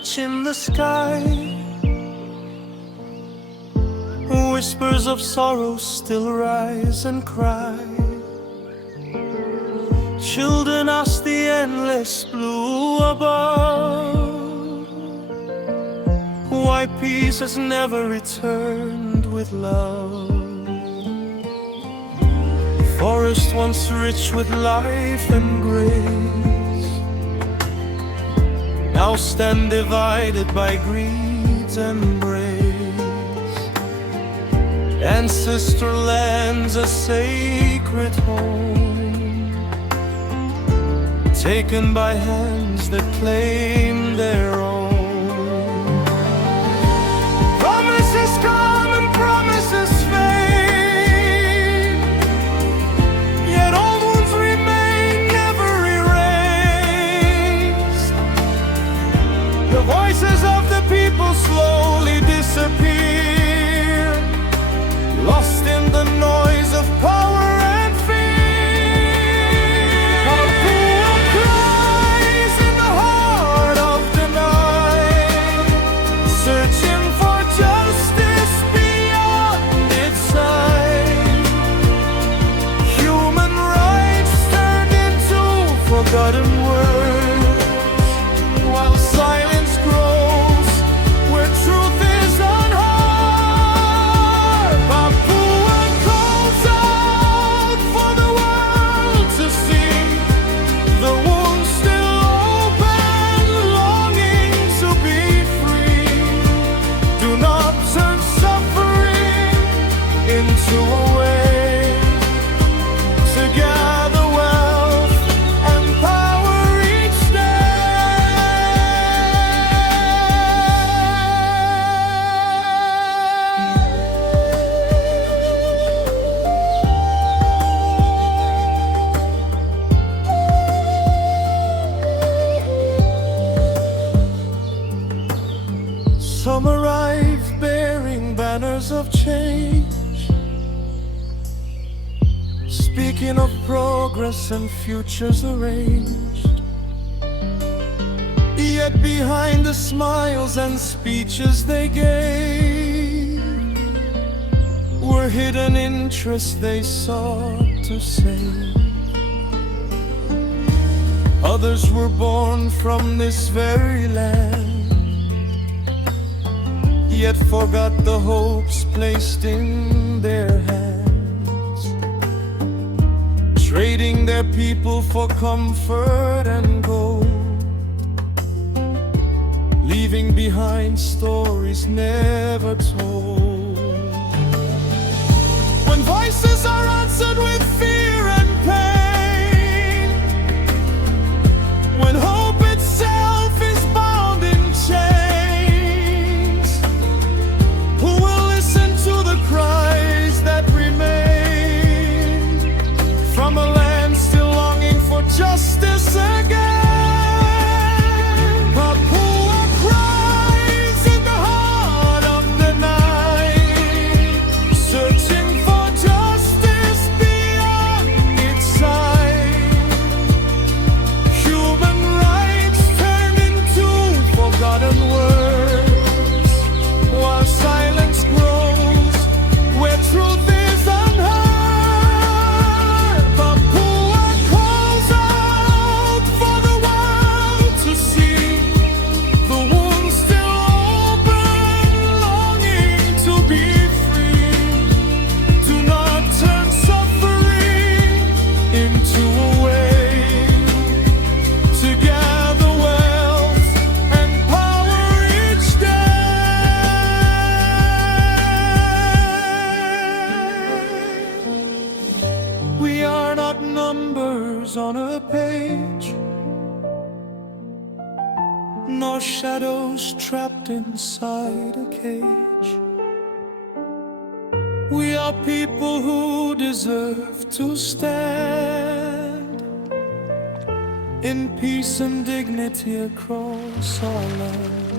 touching the sky. Whispers of sorrow still rise and cry. Children ask the endless blue above why peace has never returned with love. Forest once rich with life and grace now stand divided by greed's embrace. Ancestor lands a sacred home, taken by hands that claim their own. Promises come and promises fade, yet old wounds remain never erased. The voices of the people slowly disappear, lost in the noise of power and fear. Papua cries in the heart of the night, searching for justice beyond its sight. Human rights turned into forgotten words, while silence grows where truth is unheard. Papua calls out for the world to see, the wound still open, longing to be free. Do not turn suffering into a way to gather wealth and power each day. Some arrive bearing banners of change, speaking of progress and futures arranged. Yet behind the smiles and speeches they gave were hidden interests they sought to save. Others were born from this very land, yet forgot the hopes placed in their hands, trading their people for comfort and gold, leaving behind stories never told. When voices are answered with fear and pain, when hope itself is bound in chains, who will listen to the cries that remain from a land still longing for justice again? Papua cries in the heart of the night, searching for justice beyond its sight. Human rights turned into forgotten words, while silence grows where truth is unheard. Papua calls out for the world to see, the wound still open, longing to be free. Do not turn suffering into a way to gather wealth and power each day. We are not numbers on a page, nor shadows trapped inside a cage. We are people who deserve to stand in peace and dignity across our land.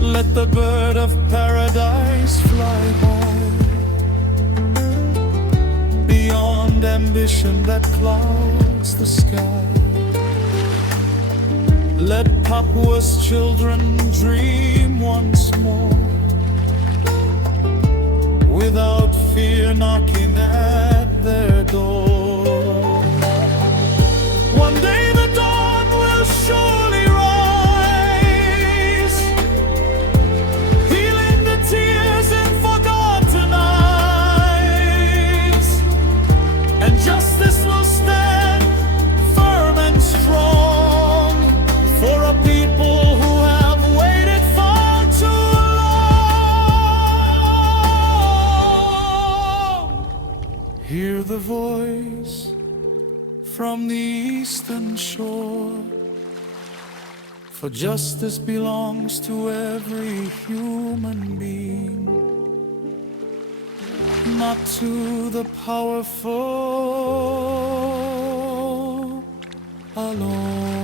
Let the bird of paradise fly high, beyond ambition that clouds the sky. Let Papua's children dream once more, without fear knocking at their door. One day the dawn will surely rise, healing the tears in forgotten eyes, and justice will stand firm and strong for a people who have waited far too long. Hear the voice from the eastern shore, for justice belongs to every human being, not to the powerful alone.